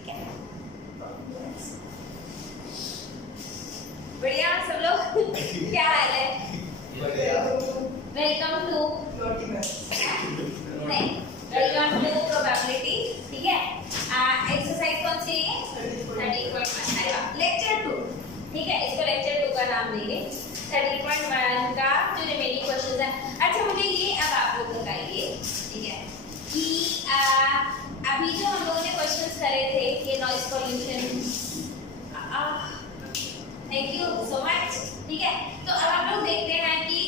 ठीक है, बढ़िया सब लोग। क्या हाल है? Welcome to probability. ठीक है, एक्सरसाइज कौन सी है? 30.1 लेक्चर 2। ठीक है, इसको लेक्चर 2 का नाम देंगे। 30.1 का जो रिमेनिंग क्वेश्चंस है। अच्छा मुझे ये अब आप लोग बताइए, ठीक है, कि अभी जो हम लोगों ने क्वेश्चंस करे थे कि noise pollution, thank you so much. ठीक है, तो अब हम लोग देखते हैं कि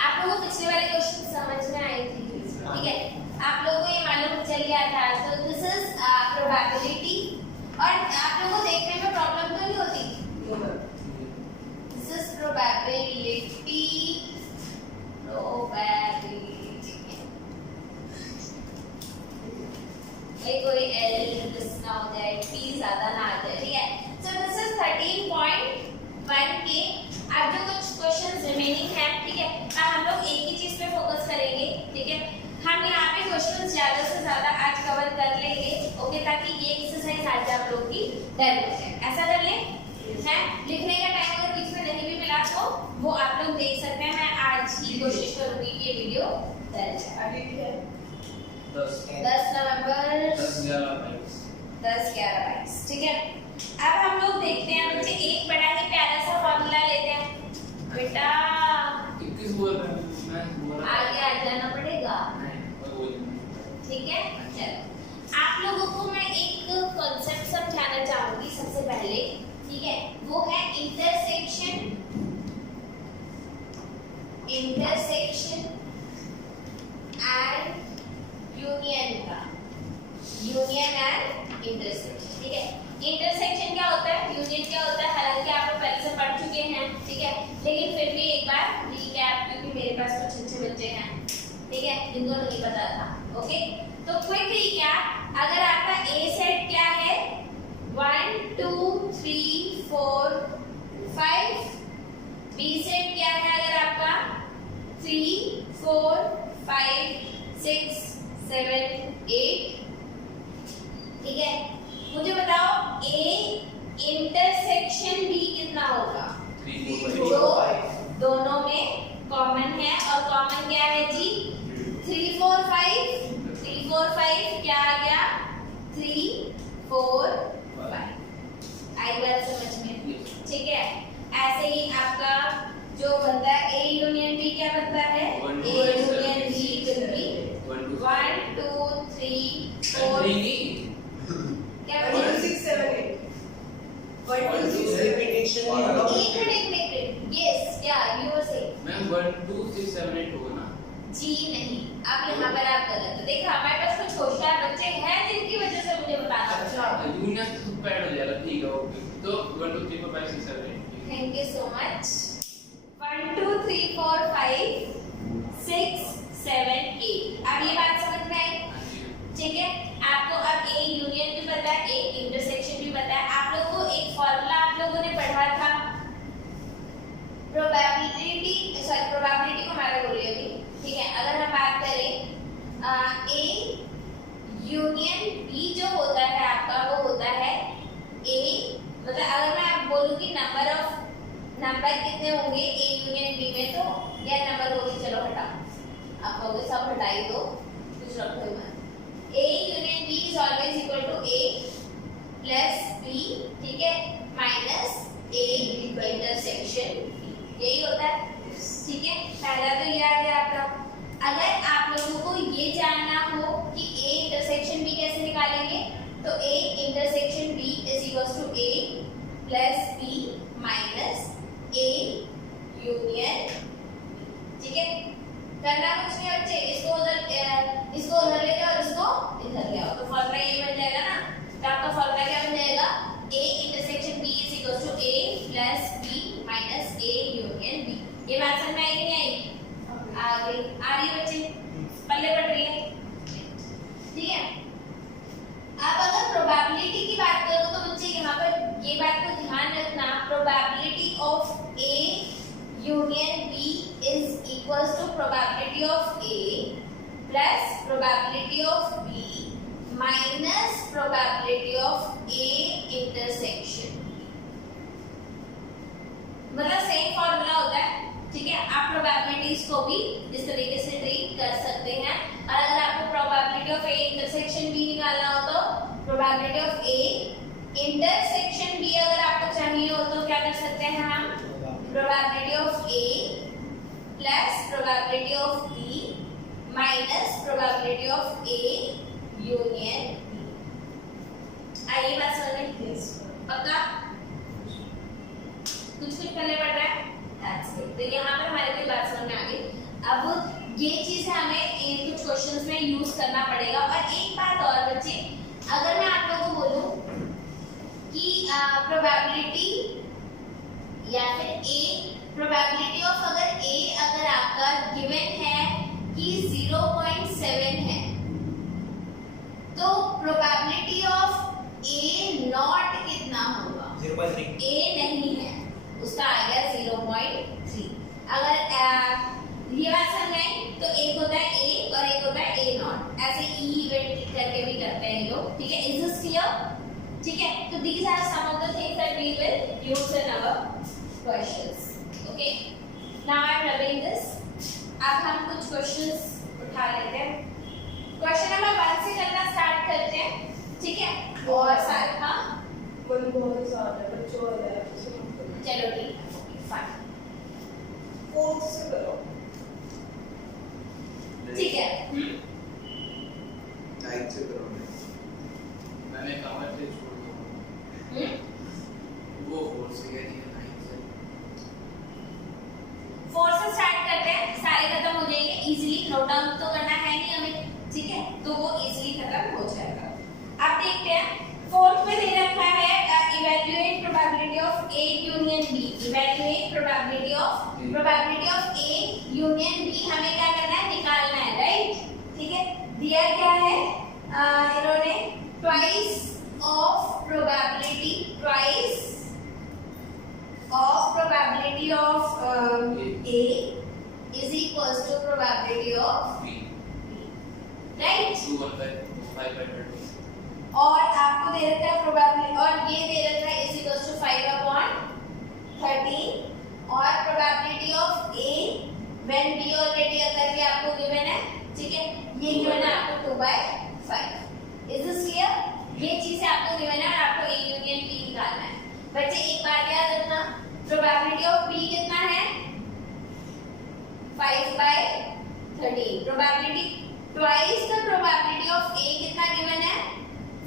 आप लोगों को पिछले वाले क्वेश्चन समझ में आए थे। ठीक है, आप लोगों को ये मालूम चल गया था। तो दिस इज प्रोबेबिलिटी, और आप लोगों को देखने में प्रॉब्लम तो नहीं होती। दिस इज प्रोबेबिलिटी, कोई एल दिस ना हो जाए, पी ज्यादा ना आ जाए। ठीक है, सो दिस इज 13.1 के अब जो कुछ क्वेश्चंस रिमेनिंग हैं। ठीक है, हम लोग एक ही चीज पे फोकस करेंगे। ठीक है, हम यहाँ पे क्वेश्चंस ज्यादा से ज्यादा आज कवर कर लेंगे। ओके, ताकि ये एक्सरसाइज आज आप लोग की डन हो जाए। ऐसा कर ले हैं? लिखने का टाइम अगर बीच में नहीं भी मिला तो वो आप लोग देख सकते हैं। मैं आज की कोशिश करूंगी कि ये वीडियो डन जाए। 10 नवंबर 10-11-22। ठीक है, अब हम लोग देखते हैं बच्चे, एक बड़ा ही प्यारा सा फॉर्मूला लेते हैं। बेटा 21 बोल रहा हूं मैं, आगे आ जाना पड़ेगा। ठीक है, चलो आप लोगों को मैं एक कॉन्सेप्ट समझाना चाहूंगी सबसे पहले। ठीक है, वो है इंटरसेक्शन एंड यूनियन का। Union and intersection. ठीक है, इंटरसेक्शन क्या होता है, यूनियन क्या होता है, हालांकि आप लोग पहले से पढ़ चुके हैं। ठीक है, लेकिन फिर भी एक बार रीकैप, क्योंकि मेरे पास कुछ अच्छे बच्चे हैं, ठीक है, जिनको नहीं पता था। ओके, तो क्विक रीकैप, अगर आपका ए सेट क्या है 1 2 3 4 5, बी सेट क्या है अगर आपका 3 4 5 6 7 8। ठीक है, मुझे बताओ ए इंटरसेक्शन बी कितना होगा? 3 4 जो दोनों में कॉमन है, और कॉमन क्या है जी? 3 4 5। 3 4 5 क्या आ गया? 3 4 5। आई बात समझ में? ठीक है, ऐसे ही आपका जो बनता है ए यूनियन बी क्या बनता है? A union B will be 1 2 3 4 क्या 1 2 6 7 8 1 2 6 repetition एक मिनट यस, क्या यू वर से मैम 1 2 6 7 8 होगा ना जी? नहीं, अब यहाँ पर आप गलत हो। देखा, हमारे पास कुछ होशियार बच्चे हैं जिनकी वजह से मुझे बताना। अच्छा, यूनियन तो पैड हो जाएगा। ठीक है, ओके, तो 1 2 3 4 5 6 7 8। Thank you so much. 1 2 3 4 5 6 7 8। अब ये बात समझ में आई? ठीक है, आपको अब ए यूनियन भी पता है, ए इंटरसेक्शन भी पता है। आप लोगों को एक फॉर्मूला आप लोगों ने पढ़ा था, प्रोबेबिलिटी को हमारा बोलिए अभी। ठीक है, अगर हम बात करें ए यूनियन बी जो होता है आपका, वो होता है ए, मतलब अगर मैं आप बोलूं कि नंबर कितने होंगे ए यूनियन बी में, तो क्या नंबर होगी? चलो हटाओ, आप कहोगे सब हटाई दो, कुछ रखो मत। A union B is always equal to A plus B, ठीक है, माइनस A इंटरसेक्शन B, यही होता है। ठीक है, पहला तो ये आ गया आपका। अगर आप लोगों को ये जानना हो कि A इंटरसेक्शन B कैसे निकालेंगे, तो A intersection B is equals to A plus B minus A union. ठीक है, करना कुछ नहीं बच्चे, इसको उधर ले जाओ और इसको इधर ले आओ, तो फॉर्मूला ये बन जाएगा ना। तो आपका फॉर्मूला क्या बन जाएगा? A intersection B is equals to A plus B minus A union B। ये बात समझ में आई कि नहीं आई? आ गई? आ रही है बच्चे? पल्ले पड़ रही है? ठीक है, अब अगर प्रोबेबिलिटी की बात करो तो बच्चे यहाँ पर ये बात को ध्यान रखना, probability of A union B is equals to probability of A plus probability of B minus probability of A intersection, मतलब सेम फॉर्मूला होता है, ठीक है। आप प्रोबेबिलिटीज को भी इस तरीके से ट्रीट कर सकते हैं। और अगर आपको probability of A intersection B निकालना हो तो probability of A intersection B अगर आपको चाहिए हो तो क्या कर सकते हैं हम, probability of A plus probability of B minus probability of A union B. आइए बात समझ में, पक्का कुछ करने पड़ रहा है। That's it. तो यहाँ पर हमारे कोई बात समझ में आ गई। अब ये चीजें हमें कुछ क्वेश्चंस में यूज करना पड़ेगा। और एक बात और बच्चे, अगर मैं आप लोगों को बोलूं कि प्रोबेबिलिटी या फिर ए प्रोबेबिलिटी ऑफ अगर आपका गिवन है कि 0.7 है, तो प्रोबेबिलिटी ऑफ ए नॉट कितना होगा? 0.3। ए नहीं है, उसका आ गया 0.3। अगर ये बात समझ में तो एक होता है ए और एक होता है ए नॉट, ऐसे ई इवेंट करके भी करते हैं लोग, ठीक है। Is this clear? ठीक है। तो these are some of the things that we will use in our questions. Okay, now I am rubbing this. अब हम कुछ क्वेश्चंस उठा लेते हैं। क्वेश्चन नंबर 1 से करना स्टार्ट करते हैं, ठीक है। और सारे मन बहुत सारा है, बच्चों वाला है, चलो ठीक है, फाइन, फोर्थ से करो, ठीक है। नाइन्थ से करो। मैंने कहा थे छोड़ दो, वो 4 से गया नहीं 9 से। 4 से स्टार्ट करते हैं, सारे खत्म हो जाएंगे इजीली। नोट डाउन तो करना है नहीं हमें, ठीक है, तो वो इजीली खत्म हो जाएगा। अब देखते हैं, फोर्थ में दे रखा है evaluate probability of A union B. Evaluate probability of A union B हमें क्या करना है, निकालना है, राइट, ठीक है। दिया क्या है इन्होंने, twice of probability of A is equals to probability of B, right. 2/5/30। और आपको दे रखा है प्रोबेबिलिटी, और ये दे रखा है इज इक्वल्स टू 5/13 और probability of A when B already अगर भी आपको गिवन है, ठीक है, ये गिवन है आपको 2/5। Is this clear? ये चीज आपको गिवन है और आपको ए यूनियन बी निकालना है। बच्चे एक बात याद रखना, प्रोबेबिलिटी ऑफ बी कितना है, 5/13। Probability twice the probability of A कितना गिवन है,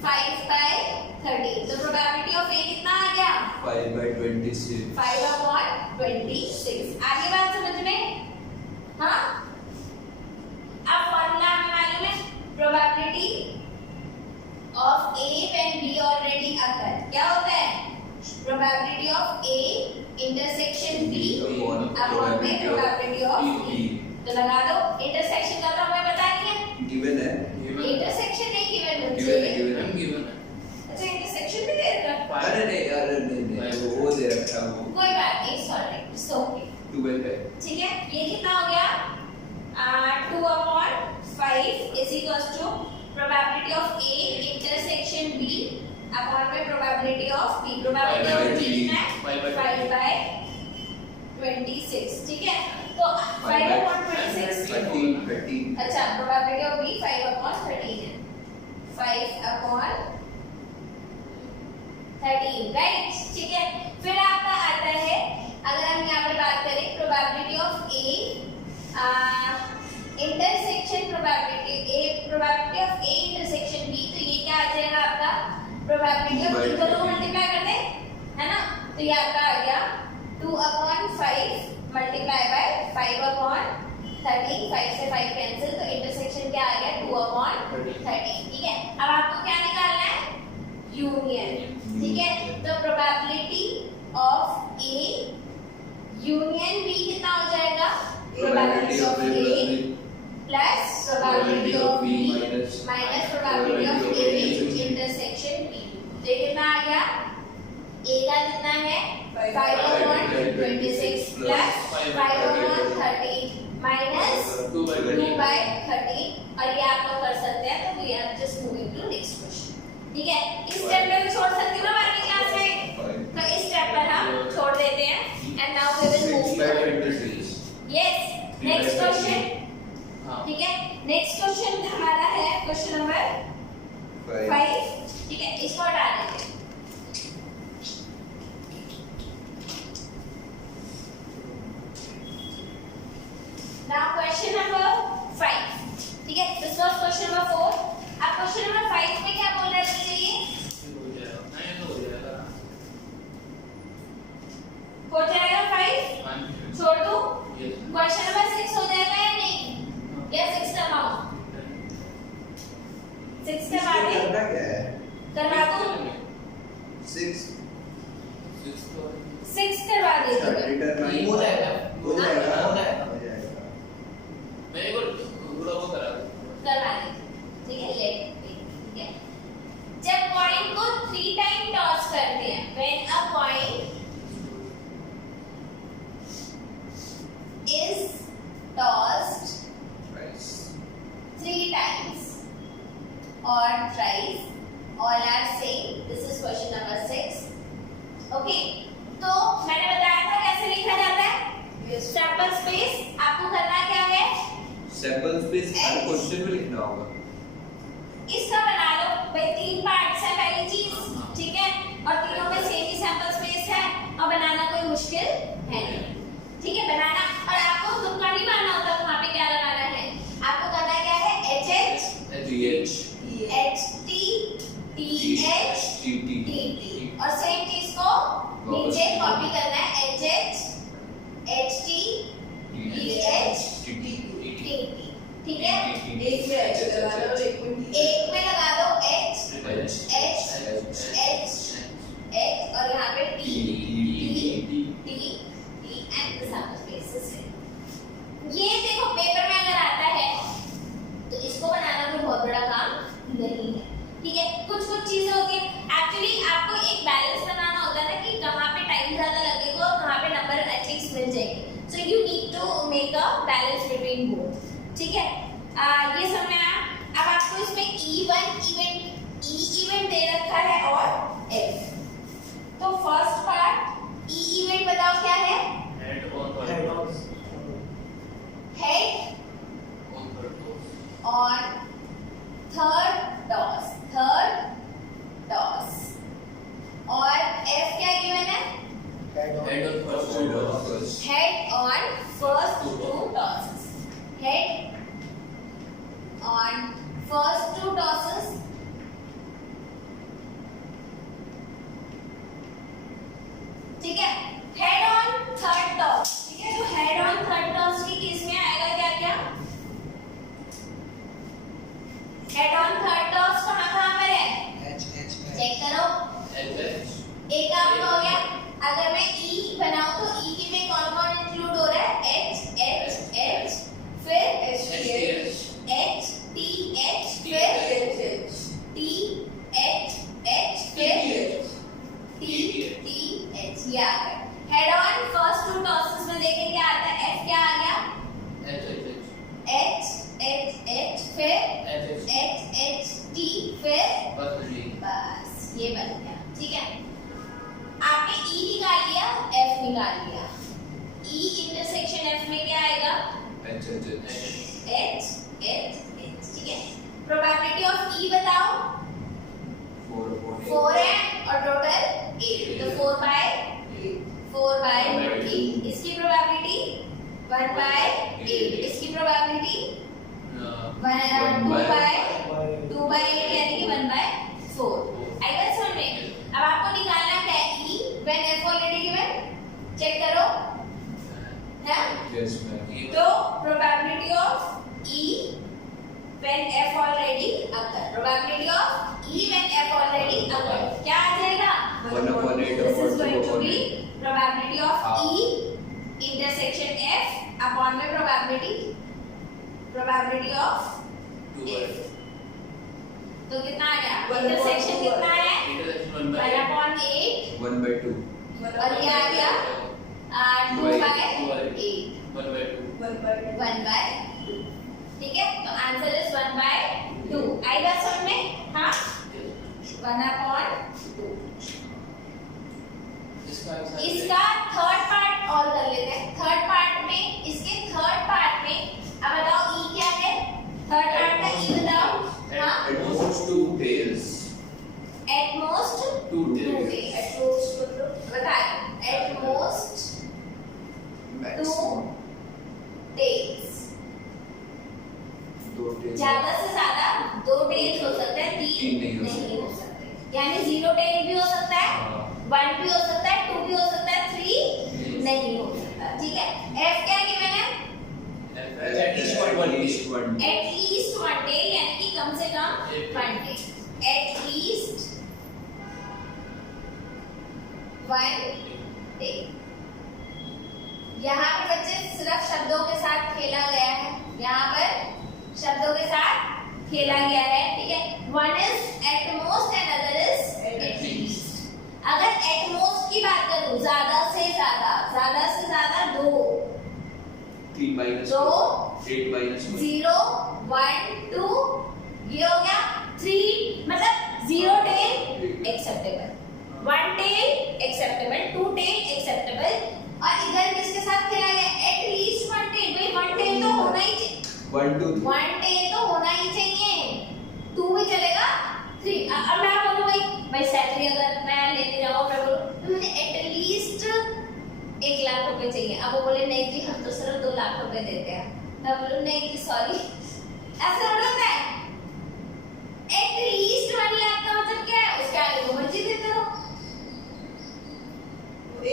5/13। तो प्रोबेबिलिटी ऑफ ए कितना आ गया, 5/26। 5/26। आगे बात समझ में? हाँ, अब फॉर्मूला हमें मालूम है, probability of A when B already occur, क्या होता है, probability of A intersection B upon में प्रोबेबिलिटी ऑफ बी। तो लगा दो, इंटरसेक्शन का तो हमें बता दिया, गिवन है। इंटरसेक्शन नहीं गिवन गिवन है, मुझे। गिवन है। गिवन है। अच्छा, इंटरसेक्शन भी दे रखा है, अरे नहीं, वो दे रखा है वो। कोई बात नहीं, सॉरी, इट्स ओके, 12 है। ठीक है। ये कितना हो गया, 2/5 is equals to probability of A intersection B upon में probability of B. Probability of B कितना है, 5/26, ठीक है। तो 5/26, 13। अच्छा, प्रोबेबिलिटी ऑफ बी 5/13 है, 5/13, राइट, ठीक है। फिर आपका आता है, अगर हम यहाँ पर बात करें probability of A intersection probability of A intersection B, तो ये क्या आ जाएगा आपका, प्रोबेबिलिटी ऑफ बी को मल्टीप्लाई कर दे, है ना, तो ये आपका आ गया 2/5 मल्टीप्लाई बाय 5/13, 5 से 5 कैंसिल, तो इंटरसेक्शन क्या आ गया, 2/13, ठीक है। अब आपको क्या निकालना है, यूनियन, ठीक है। तो probability of A union B कितना हो जाएगा, probability of A plus probability of B minus probability of A intersection B. तो ये कितना आ गया, ए का कितना है, 5/26 प्लस 5/13 माइनस 2/13, और ये आप लोग कर सकते हैं। तो we are just moving to next question, ठीक 5, ठीक है, इसको हटा देते हैं। Now question number 5, ठीक है, this was question number 4। अब question number 5 में क्या बोल रहा है बच्चे ये? हो जाएगा 5, छोड़ दो। क्वेश्चन नंबर 6 हो जाएगा या नहीं? या 6 करवाओ? 6 करवा दे? करना क्या है? करवा दो? 6 6 करवा दे दो। डिटरमाइन हो जाएगा। हो जाएगा हो जाएगा। हो जाएगा। मेरे को थोड़ा वो करा दो। करवा दे, ठीक है, लेट पे, ठीक है। जब कॉइन को 3 टाइम टॉस करते हैं, when a coin is tossed Twice. 3 times or thrice, all are same, this is question number 6, okay। तो मैंने बताया था कैसे लिखा जाता है, सैंपल स्पेस। आपको करना क्या है, सैंपल स्पेस हर क्वेश्चन में लिखना होगा। इसका बना लो भाई, 3 पार्ट्स है पहली चीज, ठीक है, और तीनों में सेम ही सैंपल स्पेस है, और बनाना कोई मुश्किल है नहीं, ठीक है, बनाना। और आपको तुक्का नहीं मारना होता वहां पे क्या लगाना है, आपको करना क्या है, HH TH HT TH TT, और सेम चीज को नीचे कॉपी करना है, HH HT TH TT, ठीक है। एक में H लगा लो और एक में T। एक में लगा दो H और यहाँ पे T and the sum spaces है। ये देखो पेपर में अगर आता है तो इसको बनाना कोई बहुत बड़ा काम नहीं है, ठीक है। कुछ चीजें होती है, एक्चुअली आपको एक बैलेंस बनाना होता है ना कि कहाँ पे टाइम ज्यादा लगेगा और कहाँ पे नंबर एटलीस्ट मिल जाएंगे, so you need to make a balance between both, ठीक है। ये समय अब आपको इसमें E1 इवेंट दे रखा है और F, तो फर्स्ट पार्ट E इवेंट बताओ क्या है, हेड ऑन हेड और थर्ड टॉस, और F क्या गिवन है, head on first head on first 2 tosses, head on first 2 tosses, ठीक है। head on third toss, ठीक है, तो head on third toss की केस में आएगा क्या क्या, head on third toss कहाँ पर है, चेक करो। एक काम हो गया, अगर मैं E बनाऊं तो E की में कौन इंक्लूड हो रहा है, H फिर H T H फिर T H फिर T H, ये आ गया। हेड ऑन फर्स्ट 2 टॉसेस में देखें क्या आता है, F क्या आ गया, H फिर H T फिर, बस ये बन गया, ठीक है। आपने E निकाल लिया, F निकाल लिया, E इंटरसेक्शन F में क्या आएगा, H, ठीक है। प्रोबेबिलिटी ऑफ E बताओ, 4 है और टोटल 8, तो 4 बाय 8, इसकी प्रोबेबिलिटी 1 बाय 8, इसकी प्रोबेबिलिटी 2 बाय 8 यानी कि 1 बाय 4। आई बात समझ में? अब आपको निकालना क्या है, E when F already given, check करो, है? तो probability of E when F already occur, probability of E when F already occur, क्या आ जाएगा, 1/8 this is going to be probability of E intersection F upon में probability of F, तो कितना आ गया, intersection कितना है, 1/8 1/2 और ये आ गया 2 by 8, 1/2, ठीक है। तो आंसर इज 1/2। आई बात समझ में, हाँ, 1/2। इसका थर्ड पार्ट और कर लेते हैं। थर्ड पार्ट में, इसके थर्ड पार्ट में अब बताओ E क्या है, थर्ड पार्ट का E बताओ, हाँ, It goes to two tails. At most Two tails. tail. At most बताए. At most Maximum. tails. दो tails. ज्यादा से ज्यादा 2 टेल्स हो सकते हैं, 3 तीन नहीं हो नहीं सकते। हो सकते। यानी 0 टेल भी हो सकता है, हाँ। 1 भी हो सकता है, 2 भी हो सकता है, 3 नहीं हो सकता। ठीक है, F क्या है कि मैंने At least one. at least 1 tell, यानी कि कम से कम एक 1 टेल। at least 1 tell. यहाँ पे बच्चे सिर्फ शब्दों के साथ खेला गया है, यहाँ पर शब्दों के साथ खेला गया है। ठीक है, one is at most and other is at least। अगर at most की बात करूँ, ज्यादा से ज्यादा 2 3 minus दो, 8 minus 1. 0 1 2 ये हो गया 3, मतलब 0 tail acceptable, 1 tail acceptable, 2 tail acceptable. और इधर किसके साथ खेला गया? At least 1 tail. भाई 1 टेल तो होना ही चाहिए, 1 2 3. 1 टेल तो होना ही चाहिए, 2 भी चलेगा, 3। अब मैं बोलूं भाई सैलरी अगर मैं लेने जाऊं, मैं बोलूं मुझे एट लीस्ट 1 लाख रुपए चाहिए। अब वो बोले नहीं जी हम तो सिर्फ 2 लाख रुपए देते हैं, मैं बोलूं नहीं जी सॉरी, ऐसा नहीं होता है। एट लीस्ट 1 लाख का मतलब क्या है? उसके आगे जो मर्जी देते रहो।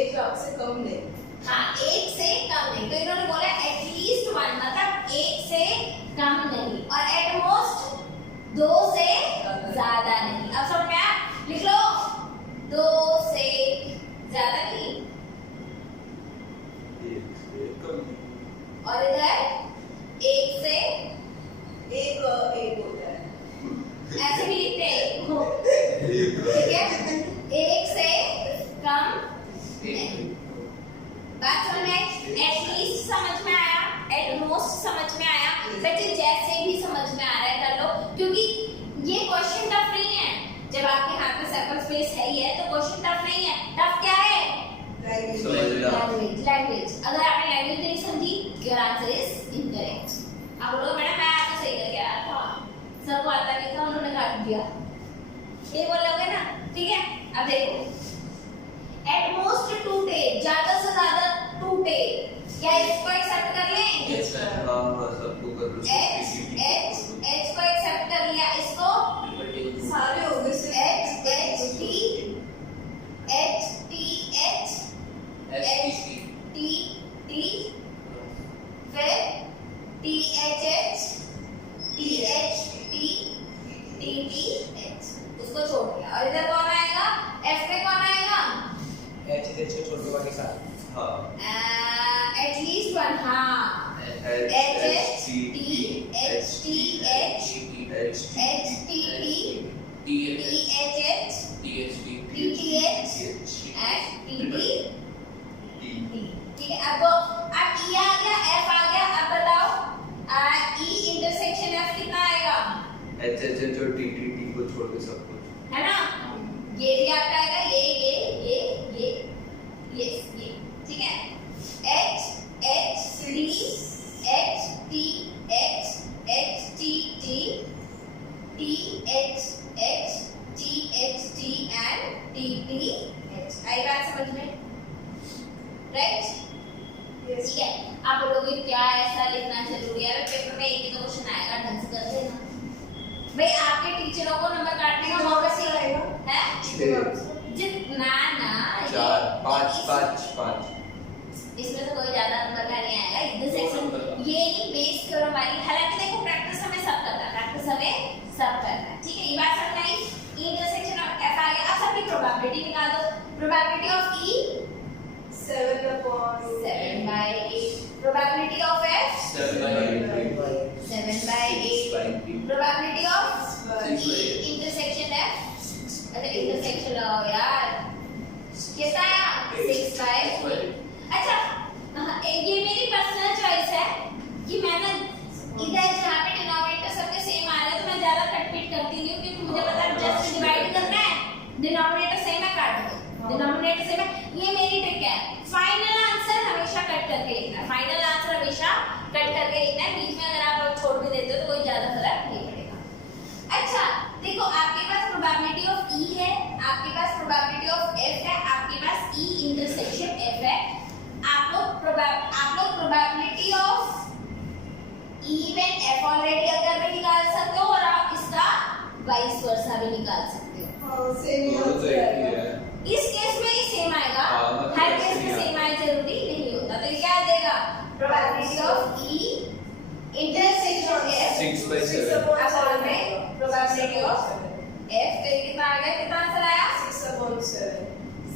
1 लाख से कम नहीं। हाँ, 1 से कम नहीं, तो इन्होंने बोला एट लीस्ट 1 मतलब 1 से कम नहीं, और एट मोस्ट 2 से ज्यादा नहीं। अब समझ में आया? लिख लो 2 से ज्यादा नहीं, और इधर 1 से एक होता है। ऐसे भी लिखते हैं, ठीक है? 1 से कम नहीं। बात समझ में आई? एटलीस्ट समझ में आया, एट मोस्ट समझ में आया, बच्चे जैसे भी समझ में आ रहा है कर लो, क्योंकि ये क्वेश्चन टफ नहीं है। जब आपके हाथ में सर्कल स्पेस है ही है तो क्वेश्चन टफ नहीं है। टफ क्या है? लैंग्वेज। अगर आपने लैंग्वेज नहीं समझी, योर आंसर इज इनकरेक्ट। आप बोलोगे मैडम मैं तो सही करके आया था, सबको आता नहीं था, उन्होंने काट दिया, ये बोलोगे ना? ठीक है, अब देखो एट मोस्ट 2 टेल, ज्यादा से ज्यादा 2 टेल, क्या इसको एक्सेप्ट कर लें? Yes, sir. हाँ सबको कर लो. H को एक्सेप्ट कर लिया, इसको सारे हो गए सिर्फ H T H T H T T फिर T H H T H T T T H, उसको छोड़ दिया। और इधर कौन आएगा? F में कौन आएगा? H छोड़ के बाकी सारे। हाँ. At least 1, हाँ, H H T H T H H T T T H H T T H and T T T। ठीक है, अब E आ गया, F आ गया। अब बताओ E इंटरसेक्शन F कितना आएगा? H और T को छोड़ के सब कुछ. है ना? ये भी आपका आएगा, ये ठीक है। H H T H T H H T T T H H T H T and T T H। आई बात समझ में? राइट? ठीक है, आप बोलोगे क्या ऐसा लिखना जरूरी है? पेपर में एक ही तो क्वेश्चन आएगा, ढंग से कर देना। भाई आपके टीचरों को नंबर काटने का मौका से आएगा है? जितना ना 4 5 इसमें तो कोई ज्यादा नंबर का नहीं आएगा। इधर सेक्शन ये नहीं बेस थ्योरम वाली, हालांकि देखो प्रैक्टिस हमें सब करना है, ठीक है? ये बात समझ में आई? E इंटरसेक्शन ऑफ F आ गया। अब सबकी प्रोबेबिलिटी निकाल दो। Probability of E 7/8, probability of F 7/8, probability of E intersection F, अच्छा इंटरसेक्शन लगाओ यार, कितना आया? 6/8। अच्छा ये मेरी पर्सनल चॉइस है कि मैं ना इधर जहाँ पे डिनोमिनेटर सबके सेम आ रहे हैं तो मैं ज्यादा कट-पिट करती नहीं हूँ, क्योंकि मुझे पता है जस्ट डिवाइड करना है, डिनोमिनेटर सेम है काट दो, डिनोमिनेटर सेम है। ये मेरी ट्रिक है। फाइनल आंसर हमेशा कट करके लिखना है, फाइनल आंसर हमेशा कट करके लिखना है। बीच में अगर आप छोड़ भी देते हो तो कोई ज्यादा फर्क नहीं पड़ेगा। अच्छा देखो आपके पास प्रोबेबिलिटी ऑफ ई है, आपके पास प्रोबेबिलिटी ऑफ एफ है, आपके पास ई इंटरसेक्शन एफ है। आप लोग प्रोबेबिलिटी ऑफ ई में एफ ऑलरेडी अगर भी निकाल सकते हो और आप इसका वाइस वर्सा भी निकाल सकते हो। हाँ सेम दोनों तो एक ही है। इस केस में ही सेम आएगा, हाँ, मतलब हर ऐसे केस में ही सेम आए जरूरी नहीं होता। तो ये क्या आ जाएगा? Probability of E intersection F 6/7 upon में प्रोबेबिलिटी ऑफ एफ। तो ये कितना आ गया? कितना आंसर आया?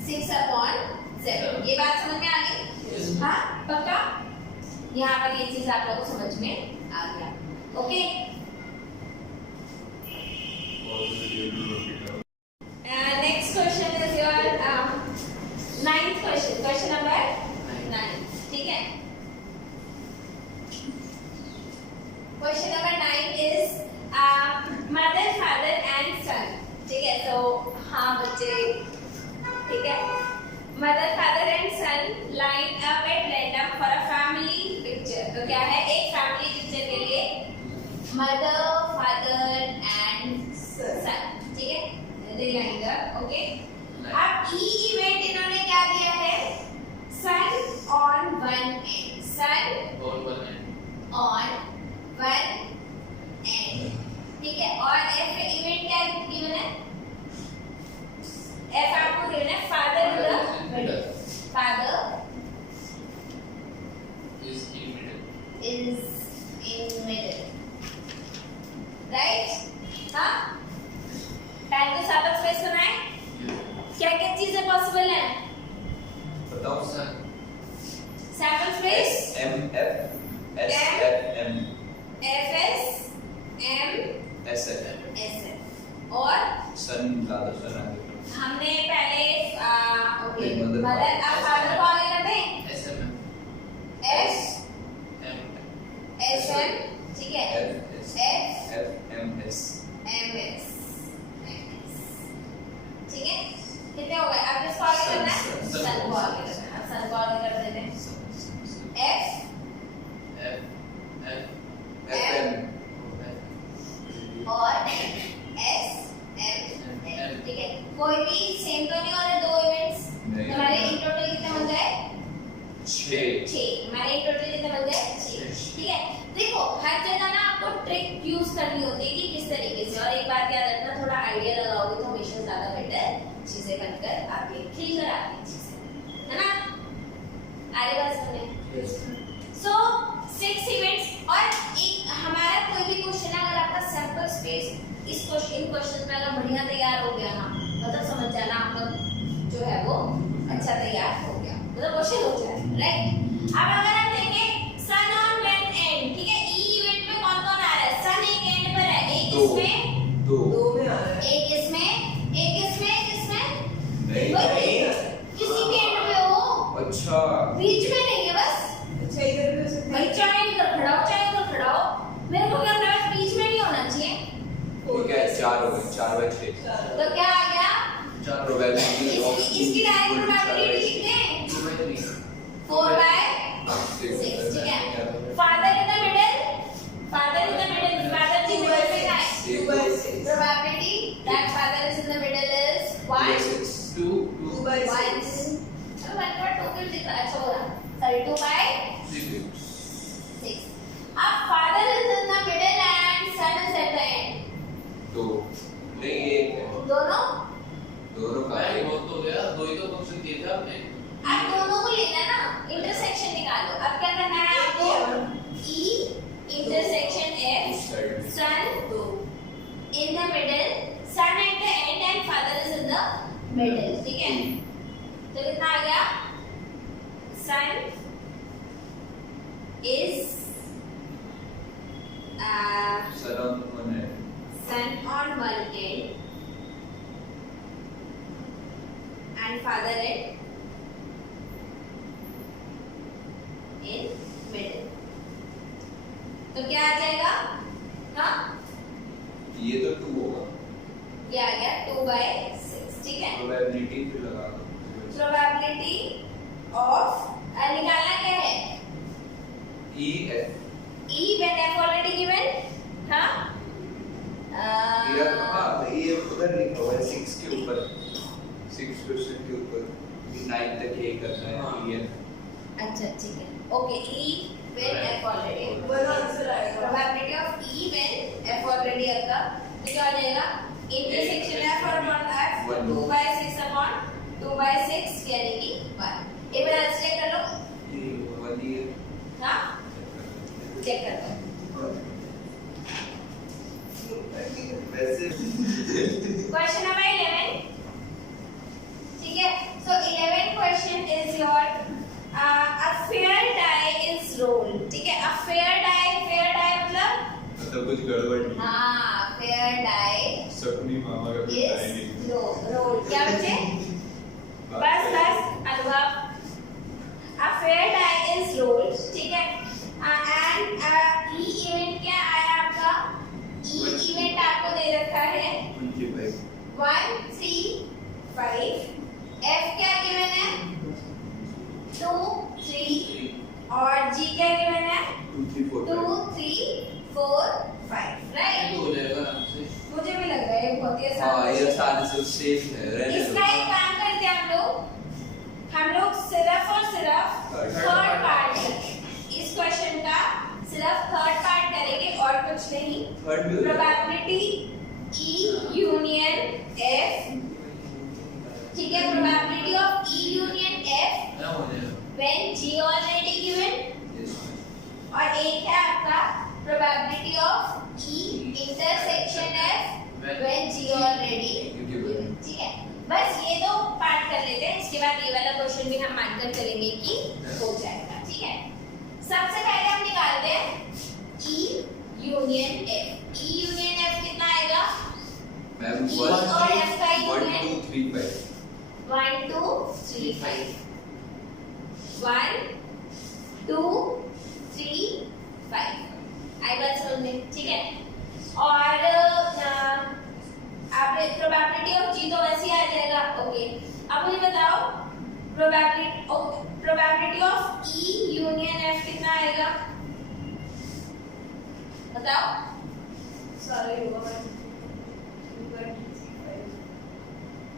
6/7। ये बात समझ में आ गई? हाँ पक्का? यहाँ पर ये चीज आप लोगों को समझ में आ गया। Okay, next question is your 9th question, question number 9। ठीक है, question number 9 is mother father and son. ठीक है, तो हाँ बच्चे, ठीक है, mother father and son line up at random for a family picture. तो क्या है? एक फैमिली पिक्चर के लिए मदर फादर एंड सन। ठीक है, दे लाइन अप। ओके, अब ई इवेंट इन्होंने क्या दिया है? Son on one end, son on one end. ठीक है, और एफ इवेंट क्या गिवन है? एफ आपको गिवन है father in the middle, father is in middle. is in middle, right? हाँ, टाइम के साथ स्पेस सुना है? क्या क्या चीजें पॉसिबल है? बताओ। Sample space M F S F M F S M S F S F. और सन ज्यादा सन आगे। हमने पहले ओके एक mother, मदर अब फादर को आगे करते हैं SMM. S M. S M. ठीक है, F S F F M S M S. ठीक है, कितने हो गए? अब किसको आगे करना है? सन सन को आगे करना है। अब सन को आगे कर देते हैं। एफ F M और एस एम एल। ठीक है, कोई भी सेम तो नहीं हो रहे दो इवेंट्स? नहीं। हमारे इन टोटल कितने बन गए? 6। हमारे इन टोटल कितने बन गए? 6। ठीक है, देखो हर जगह ना आपको ट्रिक यूज करनी होती है कि किस तरीके से। और एक बात याद रखना, थोड़ा आइडिया लगाओगे तो हमेशा ज्यादा बेटर चीजें बनकर आती है, खिलकर आती है चीजें, है ना? आगे बात सुने। सो 6 इवेंट्स और एक हमारा कोई भी क्वेश्चन अगर आपका सैंपल स्पेस इस क्वेश्चन में अगर बढ़िया तैयार हो गया ना, मतलब समझ जाना आपका जो है वो अच्छा तैयार हो गया, मतलब क्वेश्चन हो जाए, राइट? अब अगर हम देखें सन ऑन वन एंड, ठीक है, ई इवेंट में कौन कौन आ रहा है? सन एक एंड पर है, एक इसमें, दो में आ रहा है। एक इसमें, एक इसमें, किसमें? नहीं किसी भी एंड पे हो, अच्छा बीच में नहीं है बस। अच्छा इधर भी हो सकता भाई है। चाहे इधर खड़ा हो चाहे उधर खड़ा हो, मेरे को क्या करना है? बीच में नहीं होना चाहिए। ठीक है, 4 हो गए, 4/6। तो क्या आ गया? प्रोबेबिलिटी ऑफ इसकी डायरेक्ट प्रोबेबिलिटी लिखते हैं 4/6। ठीक है, father in the middle, father in the middle, father जी मिडिल पे है। 2/6 probability that father is in the middle is 1 2 1 2 फिर दिख रहा है, अच्छा हो रहा, सॉरी 2/6। अब father is in the middle and son is at the end. 2 नहीं, एक है। दोनों का भाई एक। बहुत हो गया, दो ही तो फंक्शन दिए थे आपने। अब दोनों को लेना है ना, इंटरसेक्शन निकालो। अब क्या करना है आपको? E intersection F, son in the middle, son at the end and father is in the middle. ठीक है, तो कितना आ गया? Son is son on one end and father at in middle। तो क्या आ जाएगा? हाँ, ये तो 2 होगा। ये आ गया 2/6। ठीक है, प्रोबेबिलिटी फिर लगा दो। प्रोबेबिलिटी ऑफ निकालना क्या है? E F E when F already given, हाँ ये हाँ ये उधर लिखा हुआ है 6 के ऊपर 6 क्वेश्चन के ऊपर 9 तक ये करना है ये अच्छा ठीक है okay E when f already one answer आएगा probability of e when f already आपका तो क्या हो जाएगा intersection f और upon f 2/6 upon 2/6 यानी कि 1 एक बार आंसर चेक कर लो ये वाली है हाँ चेक कर लो वैसे क्वेश्चन नंबर 11 ठीक है सो 11 question is your a fair die is rolled ठीक है a fair die मतलब कुछ गड़बड़ नहीं हाँ fair die सपनी मामा का कुछ है नहीं is rolled क्या बचे बस अनुभव a fair die is rolled ठीक है and e event क्या आया आपका e event आपको दे रखा है उनके भाई 1 3 5 f क्या गिवन है 2 3 और g क्या गिवन है 2 3 4 2 3 4 5 राइट हो जाएगा हमसे मुझे भी लग रहा है ये बहुत ही आसान हाँ ये question है। आसान से सेफ है रहने इसका एक काम करते हैं हम लोग सिर्फ और सिर्फ थर्ड पार्ट करेंगे इस क्वेश्चन का सिर्फ थर्ड पार्ट करेंगे और कुछ नहीं थर्ड भी हो जाएगा। प्रोबेबिलिटी E यूनियन F ठीक है probability of E union F क्या हो जाएगा when G already given Yes. और एक है आपका probability of E intersection F when G already given ठीक है बस ये दो पार्ट कर लेते हैं इसके बाद ये वाला क्वेश्चन भी हम मानकर चलेंगे कि हो जाएगा ठीक है सबसे पहले हम निकालते हैं E union F E union F कितना आएगा मैम E और F का 1 यूनियन 2 3 5 1 2 3 5 1 2 3 5 आई बात समझ में ठीक है और आप प्रोबेबिलिटी ऑफ जी तो वैसे ही आ जाएगा ओके अब मुझे बताओ probability of E union F कितना आएगा बताओ सारे होगा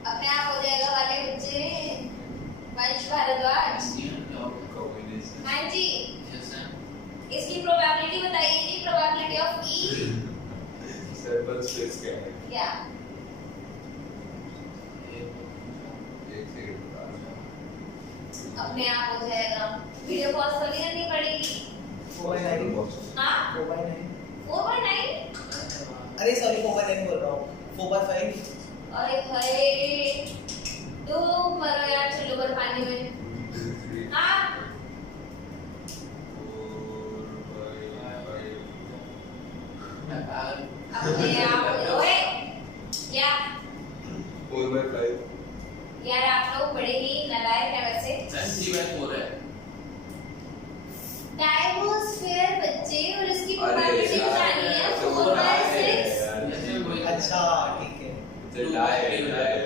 अपने आप हो जाएगा वाले बच्चे वंश भारद्वाज हाँ जी इसकी प्रोबेबिलिटी बताइए जी probability of E sample space क्या है क्या एक सेकंड अपने आप हो जाएगा वीडियो पॉज तो नहीं करनी पड़ेगी 4/9 हाँ 4/9 4/9 अरे सॉरी 4/9 बोल रहा हूँ 4/5 अरे भाई दो मरो यार चलो बर पानी में हाँ अपने आप ओए या 4/5 यार आप लोग बड़े ही नालायक हैं वैसे 3/4 है डायमोस्फेयर बच्चे और इसकी अरे प्रोबेबिलिटी यार, बतानी है तो वो 4/6 ऐसे कोई अच्छा ठीक है तो डाई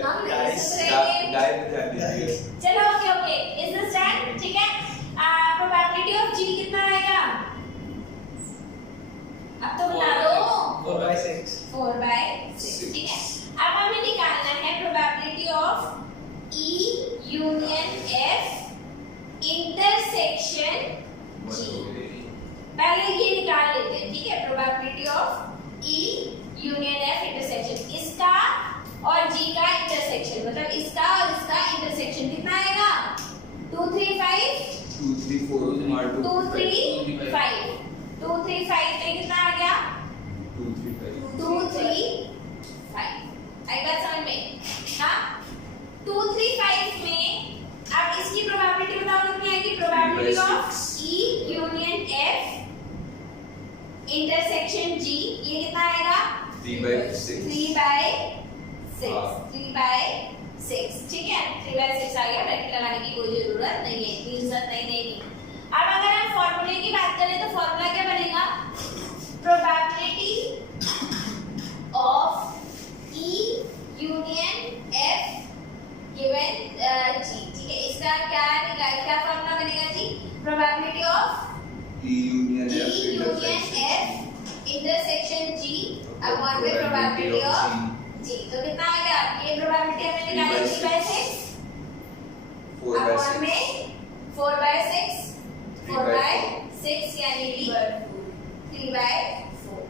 हम Dice, दूसरे डाई में ध्यान दीजिए चलो ओके इज दिस डन ठीक है प्रोबेबिलिटी ऑफ जी कितना आएगा अब तो बता दो 4/6 4/6 ठीक है अब हमें निकालना है probability of E union F intersection G पहले ये निकाल लेते हैं ठीक है probability of E union F intersection इसका और G का इंटरसेक्शन मतलब इसका और इसका इंटरसेक्शन कितना आएगा 2 3 5 2 3 4 मार 2 3 5 2 3 5 में कितना आ गया 2 3 5 2 3 5 आई बात समझ में हाँ 2 3 5 में अब इसकी प्रोबेबिलिटी बताओ कितनी आएगी probability of E union F intersection G ये कितना आएगा 3/6 3/6 हाँ। 3/6 ठीक है 3/6 आ गया ब्रैकेट लगाने की कोई जरूरत नहीं है इतनी जरूरत नहीं अब अगर हम फॉर्मूले की बात करें तो फॉर्मूला क्या बनेगा probability of E union F given G ठीक है इसका क्या फॉर्मूला बनेगा जी probability of E union E F union intersection F intersection G upon में प्रोबेबिलिटी ऑफ जी। तो कितना आ गया? ये प्रोबेबिलिटी हमने निकाली 3/6 अपॉन में 4/6 4/6 यानी कि 3/4।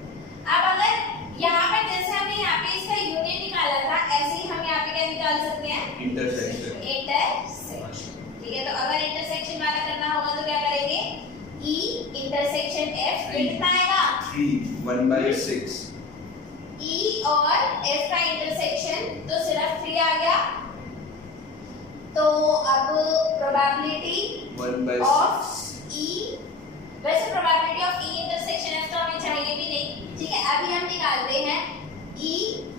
अब अगर यहाँ पर जैसे हमने यहाँ पे इसका यूनियन निकाला था, ऐसे ही हम यहाँ पे क्या निकाल सकते हैं? इंटरसेक्शन। ठीक है, तो अगर इंटरसेक्शन वाला करना होगा तो क्या करेंगे? E इंटरसेक्शन F कितना आएगा? 1/6। E और F का इंटरसेक्शन तो सिर्फ 3 आ गया। तो अब प्रोबेबिलिटी 1/6 ऑफ E, वैसे probability of E intersection F तो हमें चाहिए भी नहीं, ठीक है। अभी हम निकालते हैं E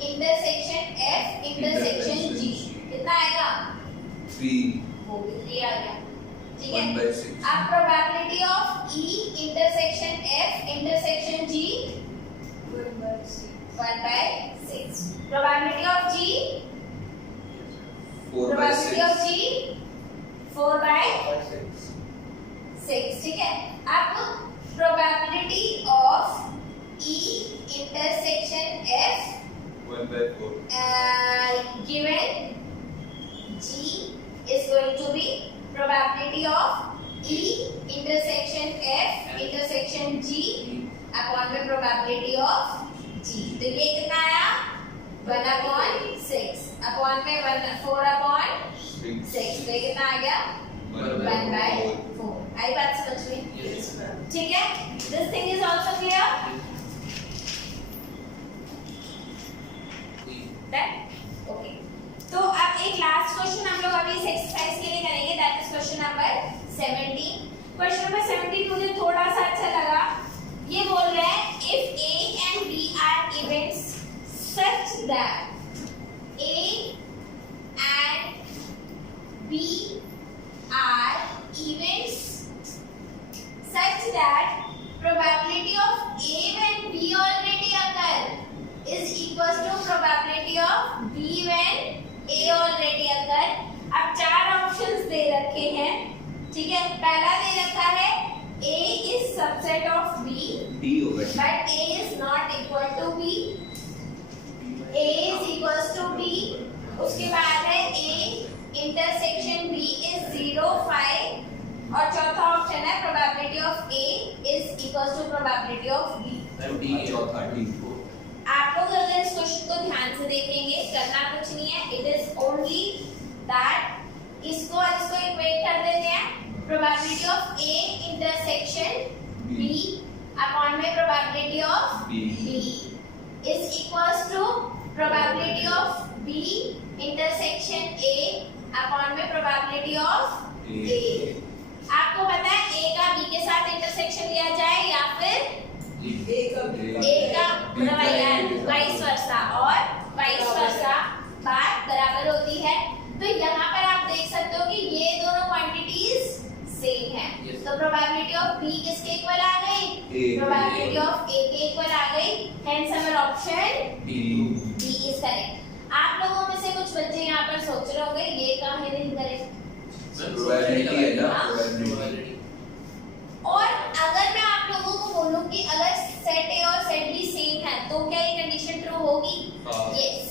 intersection F intersection G कितना आएगा? 3 वो भी 3 आ गया, ठीक है। 1/6। अब probability of E intersection F intersection G 1/6। Probability of G 4/6। of G 4/6, ठीक है। अब probability of E intersection F 1/4। given G is going to be probability of E intersection F intersection G upon में probability of G। तो ये कितना आया? 1/6 upon में 4/6, तो ये कितना आ गया? 1/4। आई बात समझ में? Yes. ठीक है। This thing is also clear. That okay. तो अब एक लास्ट क्वेश्चन हम लोग अभी इस एक्सरसाइज के लिए करेंगे, that is question number 17। Question number 17 मुझे थोड़ा सा अच्छा लगा। ये बोल रहा है if A and B are events such that A and B are events such that probability of A when B already occur is equals to probability of B when A already occur। अब 4 options दे रखे हैं, ठीक है। पहला दे रखा है A is subset of B D होगा। but A is not equal to B। A is equals to B। उसके बाद है A intersection B is 0, 5 और चौथा ऑप्शन है probability of A is equals to probability of B। चौथा D। आप लोग अगर इस क्वेश्चन को ध्यान से देखेंगे, करना कुछ नहीं है, इट इज ओनली दैट इसको और इसको इक्वेट कर देते हैं। Probability of A intersection B upon में probability of B is equals to probability of B intersection A upon में प्रोबेबिलिटी ऑफ A। आपको पता है A का B के साथ इंटरसेक्शन लिया जाए या फिर A का वाइस वर्सा और वाइस वर्सा बात बराबर होती है। तो यहाँ पर आप देख सकते हो कि ये दोनों क्वांटिटीज सेम है। Yes. तो प्रोबेबिलिटी ऑफ B किसके इक्वल आ गई? A। प्रोबेबिलिटी ऑफ A के इक्वल आ गई। Hence our option D B is correct. आप लोगों में से कुछ बच्चे यहाँ पर सोच रहे होंगे ये कहाँ है इनकरेक्ट। प्रोबेबिलिटी है ना, हाँ। प्रोबेबिलिटी। और अगर मैं आप लोगों को बोलूं कि अगर सेट A और सेट B सेम है तो क्या ये कंडीशन ट्रू होगी? हाँ। यस,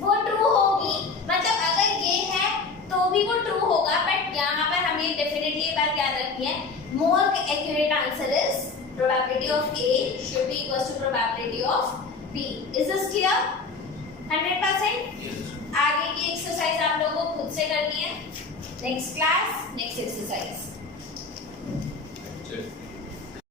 वो ट्रू होगी। मतलब अगर ये है तो भी वो ट्रू होगा, बट यहाँ पर हमें डेफिनेटली ये बात याद रखनी है, more accurate answer is probability of A should be equals to probability of B। Is this clear? 100%। आगे की एक्सरसाइज आप लोगों को खुद से करनी है। Next class, next exercise. चल